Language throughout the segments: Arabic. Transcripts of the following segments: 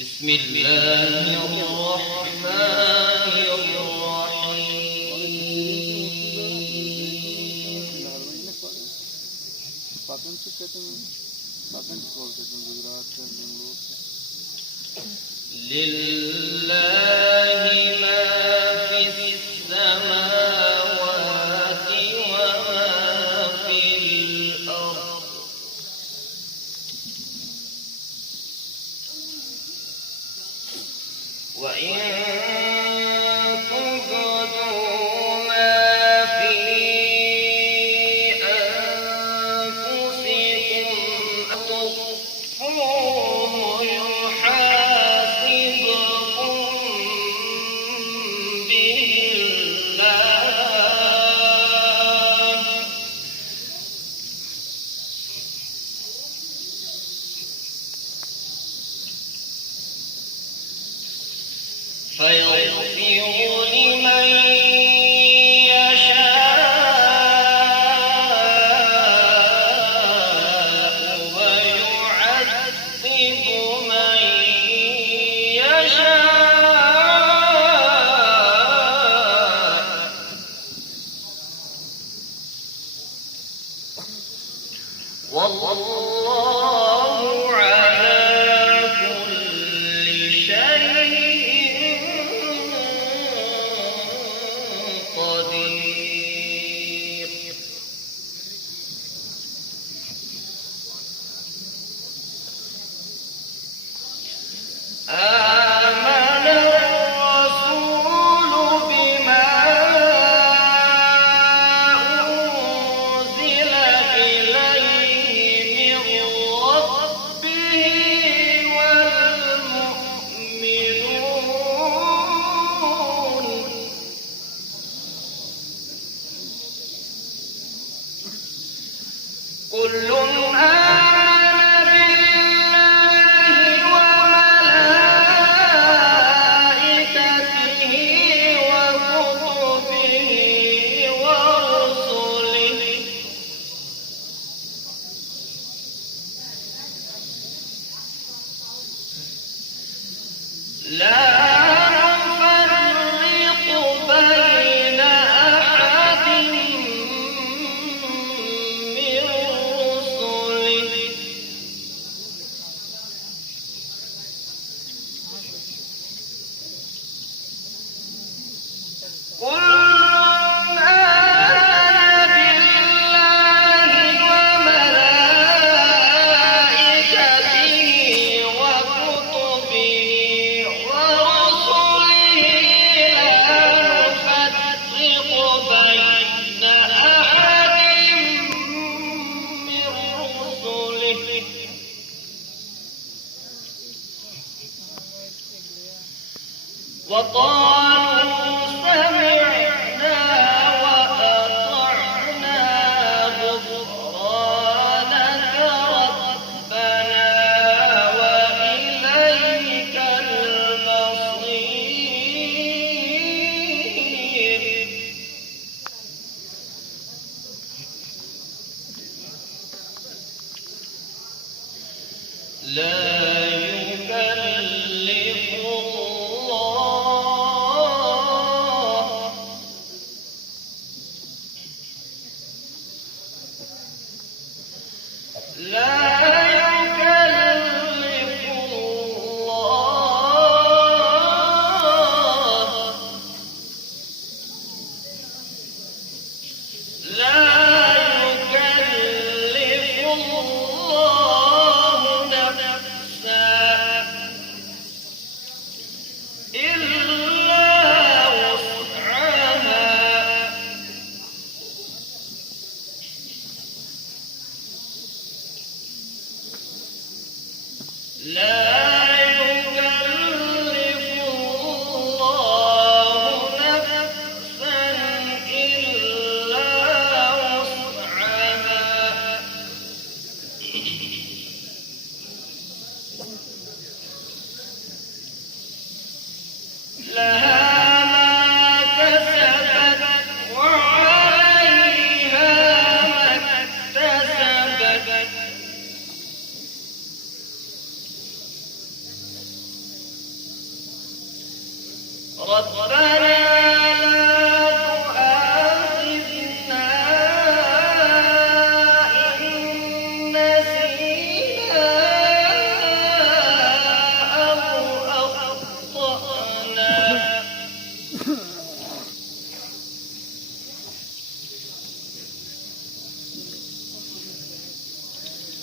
بسم الله الرحمن الرحيم لله ما في السماوات وما في الأرض وإن تبدوا ما في أنفسكم أو تخفوه يحاسبكم به الله فيغفر لمن يشاء ويعذب من يشاء والله على كل شيء قدير آمن الرسول بما أنزل إليه من ربه والمؤمنون كل آمن بالله وملائكته وكتبه ورسله لا نفرق بين أحد من رسله كل آمن بالله وملائكته وكتبه ورسله لا نفرق بين أحد من رسله وقالوا سمعنا وأطعنا غفرانك ربنا وإليك المصير لا يكلف الله ربنا لا تؤاخذنا إن نسينا أو أخطأنا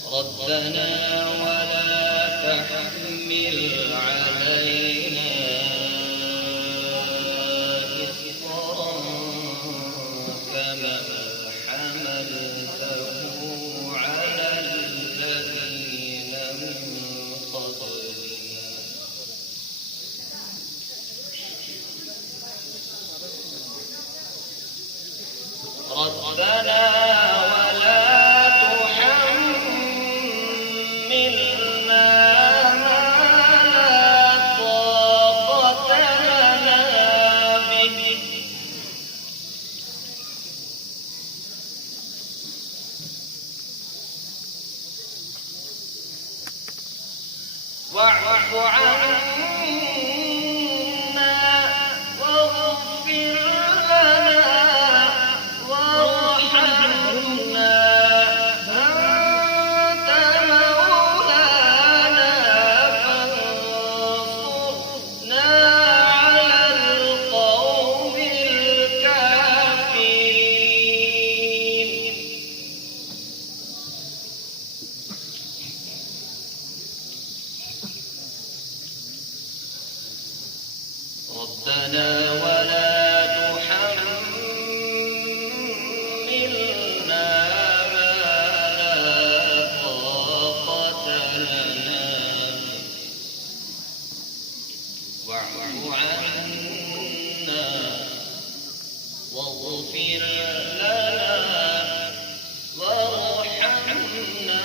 ربنا ولا تحمل علينا إصرا كما حملته على الذين من قبلنا ربنا ولا تحملنا ما لا طاقة لنا به واعف عنا واغفر لنا وارحمنا أنت مولانا فانصرنا على القوم الكافرين ربنا ولا تحملنا ما لا طاقة لنا به واعف عنا واغفر لنا وارحمنا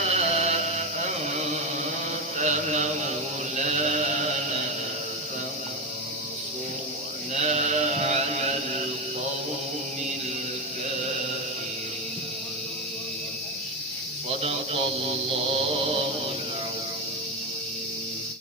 أنت مولانا فانصرنا على القوم الكافرين صدق الله